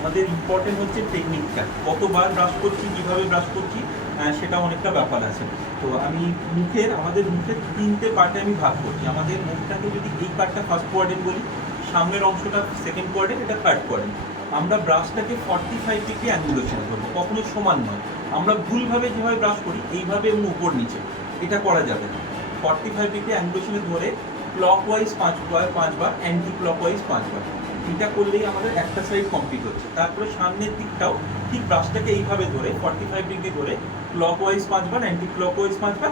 আমাদের ইম্পর্টেন্ট হচ্ছে টেকনিকটা কতবার ব্রাশ করছি, কীভাবে ব্রাশ করছি সেটা অনেকটা ব্যাপার আছে। তো আমি মুখের, আমাদের মুখের তিনটে পার্টে আমি ভাগ করছি। আমাদের মুখটাকে যদি এই পার্টটা ফার্স্ট কোয়ার্ডেন্ট বলি, সামনের অংশটা সেকেন্ড কোয়ার্ডেন্ট এটা থার্ড কোয়ার্ডেন্ট আমরা ব্রাশটাকে ফর্টি ফাইভ ডিগ্রি অ্যাঙ্গুলেশন করব। কখনো সমান নয়। আমরা ভুলভাবে যেভাবে ব্রাশ করি, এইভাবে এবং উপর নিচে। এটা করা যাবে না। ফর্টি ফাইভ ডিগ্রি অ্যাঙ্গুলেশনে ধরে ক্লক ওয়াইজ পাঁচবার পাঁচবার অ্যান্টি ক্লক ওয়াইজ পাঁচবার। এটা করলেই আমাদের একটা সাইড কমপ্লিট হচ্ছে। তারপরে সামনের দিকটাও ঠিক ব্রাশটাকে এইভাবে ধরে ফর্টি ফাইভ ডিগ্রি ধরে ক্লক ওয়াইজ পাঁচবার অ্যান্টি ক্লক ওয়াইজ পাঁচবার,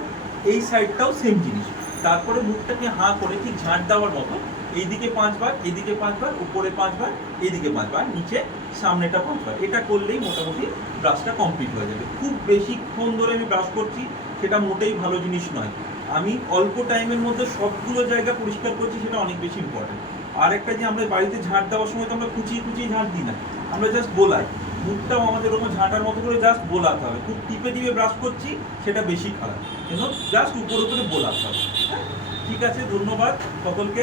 এই সাইডটাও সেম জিনিস। তারপরে মুখটাকে হাঁ করে ঠিক ঝাঁট দেওয়ার মতো, এইদিকে পাঁচবার, এদিকে পাঁচবার, উপরে পাঁচবার এদিকে পাঁচবার, নিচে সামনেটা পাঁচবার। এটা করলেই মোটামুটি ব্রাশটা কমপ্লিট হয়ে যাবে। খুব বেশিক্ষণ ধরে আমি ব্রাশ করছি, সেটা মোটেই ভালো জিনিস নয়। আমি অল্প টাইমের মধ্যে সবগুলো জায়গা পরিষ্কার করছি, সেটা অনেক বেশি ইম্পর্টেন্ট আর একটা যে আমরা বাড়িতে ঝাঁট দেওয়ার সময় তো আমরা কুচিয়ে কুচিয়ে ঝাঁট দিই না। আমরা জাস্ট বোলাই। মুখটাও আমাদের ওরকম ঝাঁটার মতো করে জাস্ট বোলাতে হবে। খুব টিপে টিপে ব্রাশ করছি সেটা বেশি খারাপ। জন্য জাস্ট উপরে উপরে বোলাতে হবে। হ্যাঁ? ঠিক আছে ধন্যবাদ সকলকে।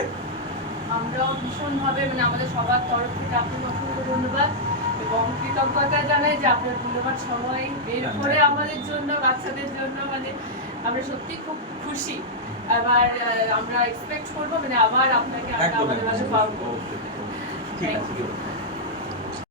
আমরাও ভীষণভাবে মানে আমাদের সবার তরফ থেকে আপনাকে অসংখ্য ধন্যবাদ এবং কৃতজ্ঞতা জানাই যে আপনার ধন্যবাদ সময় বের করে আমাদের জন্য বাচ্চাদের জন্য আমরা সত্যি খুব খুশি। আবার আমরা এক্সপেক্ট করব মানে আবার আপনাকে আমরা আমাদের মাঝে পাবো। ঠিক আছে।